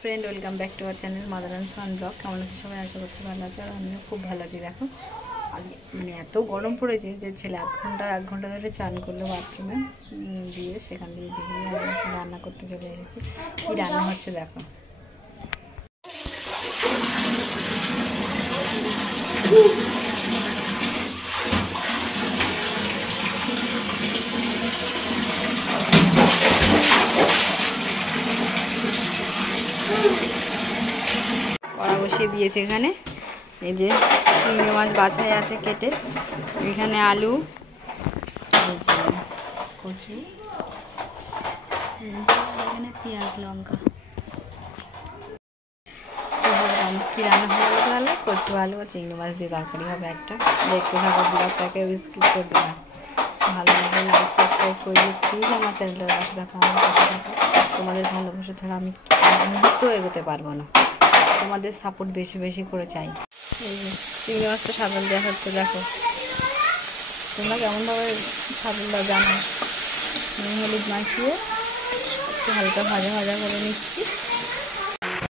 Friend, welcome back to our channel mother and son blog. কেমন আছে সবাই? আশা করছি ভালো আছে, আর আমিও খুব ভালো আছি। দেখো আজকে মানে এত গরম পড়েছে যে ছেলে এক ঘন্টা ধরে চান করলো বাথরুমে দিয়ে, সেখান দিয়ে বেরিয়ে রান্না করতে চলে এসেছি। কী রান্না হচ্ছে দেখো। কড়া বসিয়ে দিয়েছে এখানে। এই যে চিংড়ি মাছ বাছাই আছে কেটে, এখানে আলু, কচু, এখানে পেঁয়াজ লঙ্কা। কি রান্না হয়ে গেলো তাহলে? কচু আলু ও চিংড়ি মাছ দিয়ে তরকারি হবে একটা। দেখতে থাকো ব্লগটাকে, স্কিপ করবে না। ভালো লাগলে লাইক সাবস্ক্রাইব করবে প্লিজ। আমার চ্যানেলটার পাশে দেখো, আমার পাশে থাকো। তোমাদের ভালোবাসা ছাড়া আমি মুহূর্ত এগোতে পারবো না। তোমাদের সাপোর্ট বেশি বেশি করে চাই। এই যে চিংড়ি মাছটা সাজান দেওয়া হচ্ছে দেখো। তোমরা কেমনভাবে সাজান দাও জানো। নুন হলুদ মাখিয়ে একটু হালকা ভাজা ভাজা করে নিচ্ছি।